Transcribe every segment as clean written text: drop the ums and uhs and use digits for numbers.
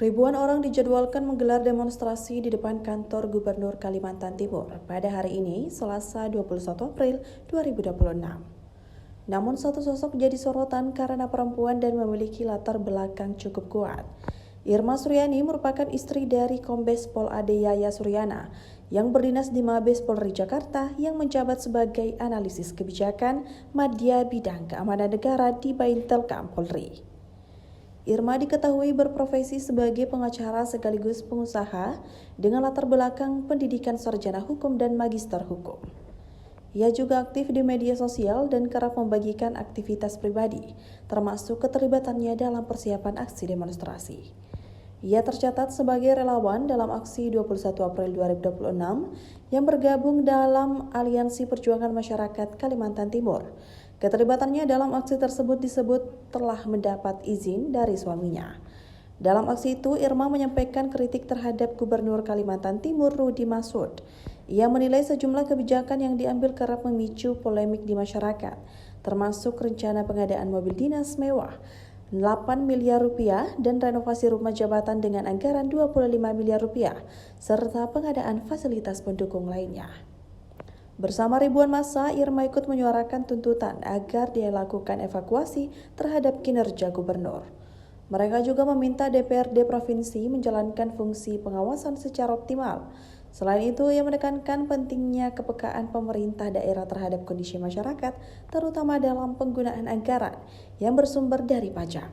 Ribuan orang dijadwalkan menggelar demonstrasi di depan kantor Gubernur Kalimantan Timur pada hari ini, Selasa 21 April 2026. Namun satu sosok jadi sorotan karena perempuan dan memiliki latar belakang cukup kuat. Irma Suryani merupakan istri dari Kombes Pol Ade Yaya Suryana yang berdinas di Mabes Polri Jakarta yang menjabat sebagai analisis kebijakan Madya Bidang Keamanan Negara di Baintelkam Polri. Irma diketahui berprofesi sebagai pengacara sekaligus pengusaha dengan latar belakang pendidikan sarjana hukum dan magister hukum. Ia juga aktif di media sosial dan kerap membagikan aktivitas pribadi, termasuk keterlibatannya dalam persiapan aksi demonstrasi. Ia tercatat sebagai relawan dalam aksi 21 April 2026 yang bergabung dalam Aliansi Perjuangan Masyarakat Kalimantan Timur. Keterlibatannya dalam aksi tersebut disebut telah mendapat izin dari suaminya. Dalam aksi itu, Irma menyampaikan kritik terhadap Gubernur Kalimantan Timur Rudy Masud. Ia menilai sejumlah kebijakan yang diambil kerap memicu polemik di masyarakat, termasuk rencana pengadaan mobil dinas mewah 8 miliar rupiah dan renovasi rumah jabatan dengan anggaran 25 miliar rupiah, serta pengadaan fasilitas pendukung lainnya. Bersama ribuan massa, Irma ikut menyuarakan tuntutan agar dilakukan evakuasi terhadap kinerja gubernur. Mereka juga meminta DPRD Provinsi menjalankan fungsi pengawasan secara optimal. Selain itu, ia menekankan pentingnya kepekaan pemerintah daerah terhadap kondisi masyarakat, terutama dalam penggunaan anggaran yang bersumber dari pajak.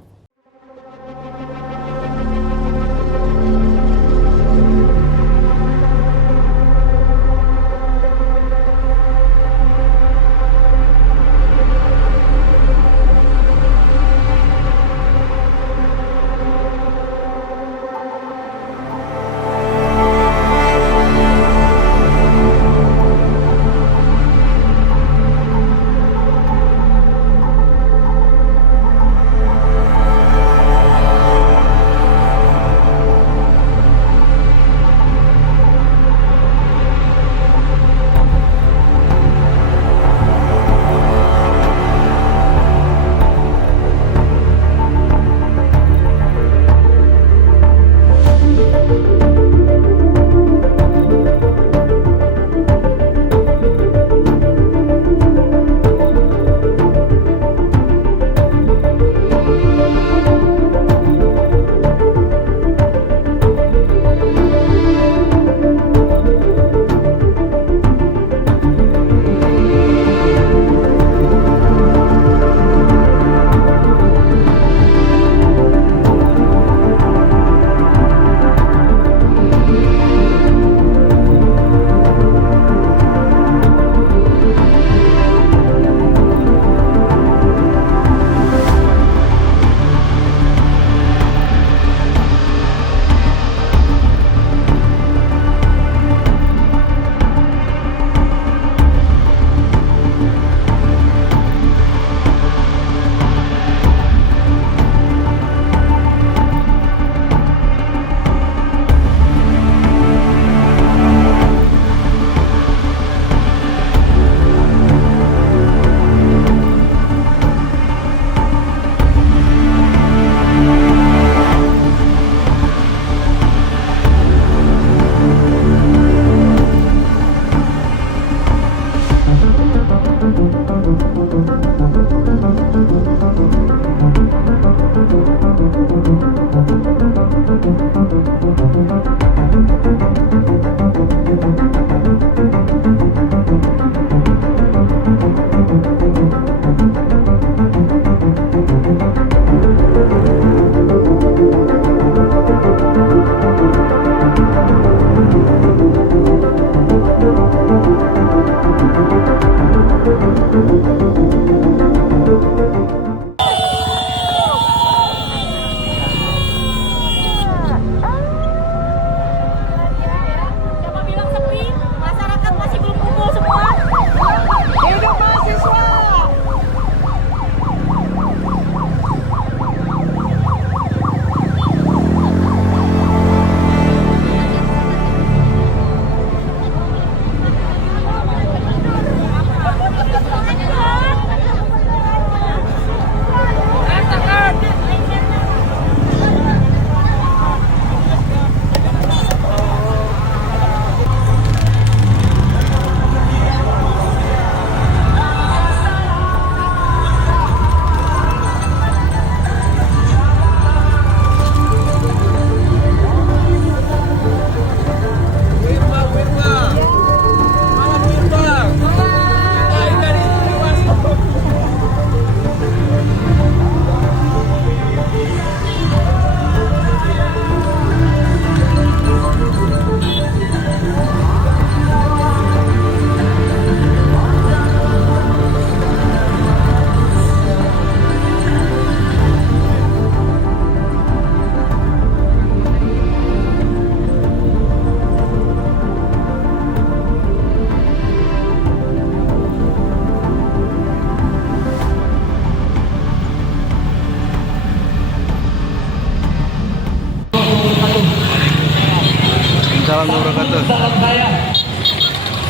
salam saya,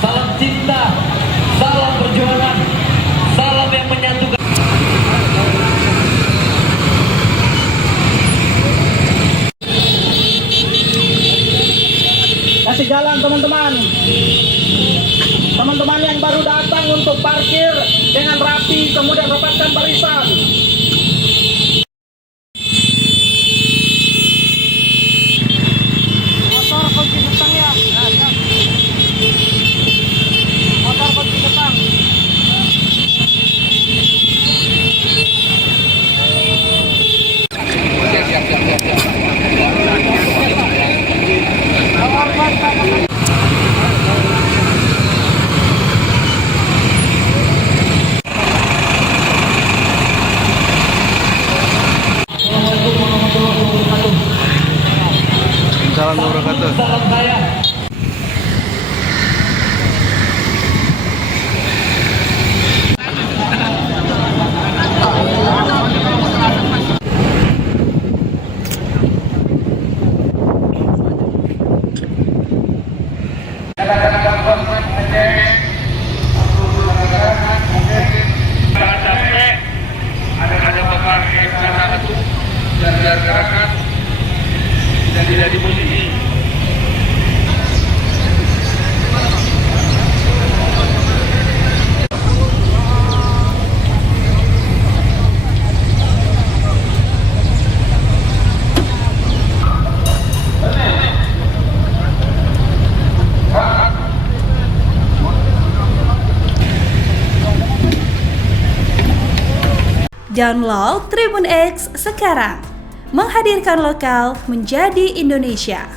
salam cinta, salam perjuangan, salam yang menyatukan. Kasih jalan teman-teman. Teman-teman yang baru datang untuk parkir dengan rapi, kemudian rapatkan barisan. Motor kunci depan ya. Motor kunci depan. Salam saya. Ada bapak karena itu dan gerakan dan tidak di posisi. Download Tribun X sekarang, menghadirkan lokal menjadi Indonesia.